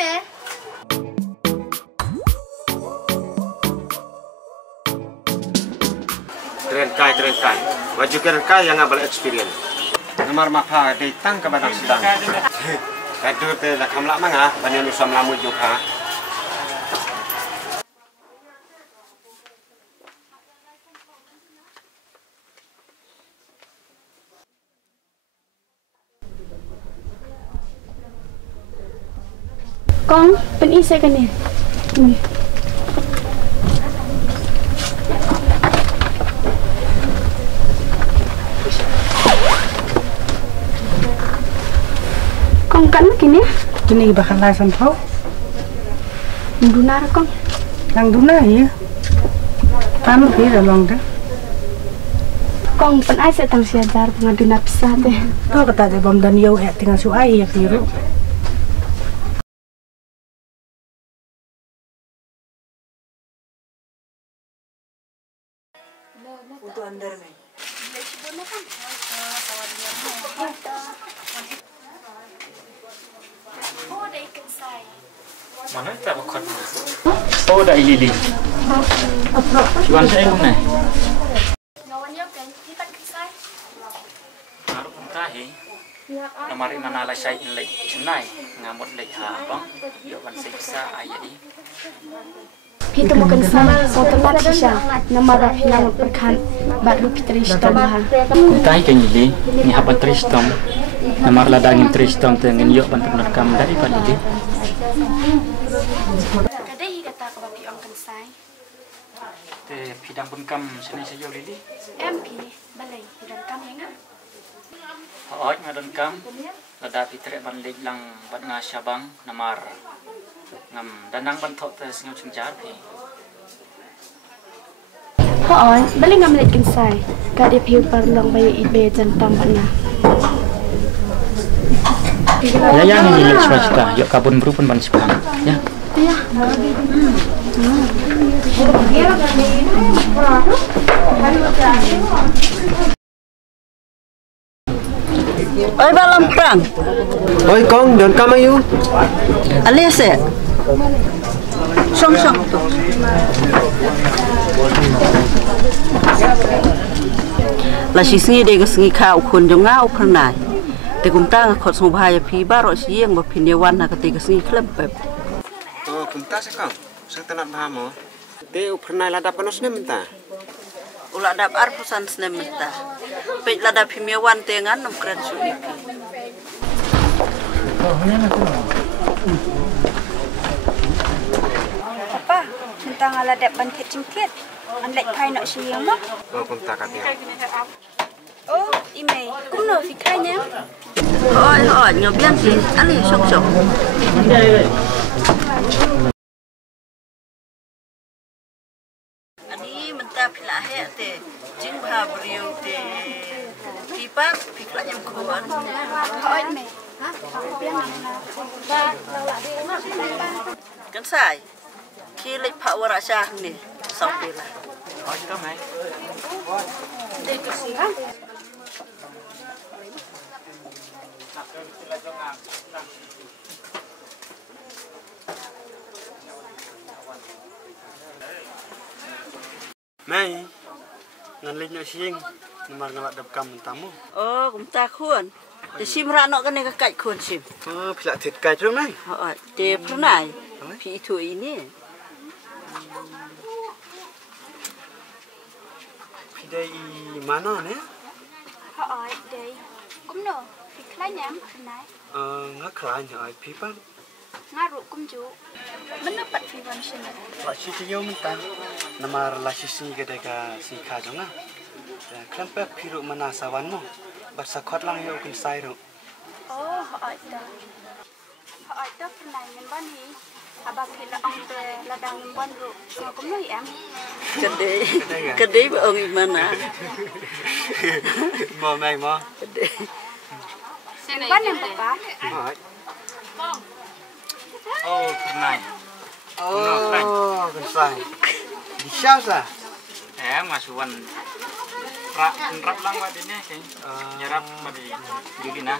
me. Terenkai. Baju kerenkai yang ngambil experience. Nomor mapa datang ke Batang Sedang. Kadur te la kamla manga, banyak nusam lamu juga. Con, penisa ka niya. Con cắn kìa nè. Kini bakal lai sampau. Dunar con. Lang duna ya. Pam pi ra long dah. Con penai sẽ tang siajar pengaduna pisah teh. Kau kata dia bom dan yau tinggal su ai ya biru. Untuk under ni. Mana tak bakal? Oh, dah lili. Cuan saya mana? Naruh pentahe. Nomor ini nala saya inlek cenai ngamut lek habang. Jawaban saya bisa ayat. Kita makan sama sotolat sisa. Nama Rafi nama perkan baru Tristom ha. Tahi kan lili. Ni apa Tristom? Nomor ladangin Tristom dengan yuk bantu merekam dari lili. Kadai kata ke bapi orang kensai. Te pidang pun kam sini saja lili. MP balai dan kam yang ngah. Hoy ngadan kam. Lada pitre ban lek lang ban ngasabang nomor ngam danang bantok tes ngau cengjar pi. Hoy, balik ngam lek kensai. Kadai piu perlong bayi ibe jantam bana. Ya yang ini lek swasta, yuk kabun berupun ban sepang. Ya. Ya. Oi balam perang. Oi kong, don kamayu. Alias ya. Song tu. Lah sini dia kesengi kau kun jengau pernah. Te kumta khot so bhaya phi baro sieng ba phinewan na kate kesengi klep pep. Oh, kumta sekang. Sang tenat bahamo. Te pernah ladap kanos ne minta. Ula dap arpusan snem menta. Pe ladap phinewan te ngan nam kren suni. Apa? Tentang aladap bantet cimtiat. Anlek kai nak siang mah. Oh, kumta katnya. Oh, ime. Kuno fikirnya. Hỏi nhiều biên thì ăn đi sốc sốc. Ani menta pila he te jing ha brio te pipa pila nyam kuan. Hỏi ime. Hah? Aku biang mana? Ba, lawa dia. Kan sai. Khi lịch phạ wara sha ni sau pila. Hoy kam hai. Dia kesihang. Mai, ngan lek nak siang, nomor ngalak dap kam tamu. Oh, cũng ta khuôn. Để sim ra nọ cái này cái cạnh khuôn sim. Oh, pila thit kai trong này. Hỏi, để phần này, phi thủy nè. Pidai mana ne? Hỏi đây. Kuno fikirnya pernah. Ngak kelai hỏi pipa. Ngaruh kumju. Benar pat fiwan sini. Lah si tiyo minta. Nomor lah si gede ka si kajonga. Kenapa piru mana sawan mo? Bersakot lang yo kun sai ro. Oh, hỏi dah pernah nyimpan ni. Abang kira orang tu ladang nyimpan ru. Ngau kumno em. Cái đấy bà ông mà nè. Mo mai mo. Nyimpan yang apa? Hỏi. Oh, pernah. Oh, kun sai. Di sao sa? Masukan rap lang wa dine kay. Nyarap madi Julina.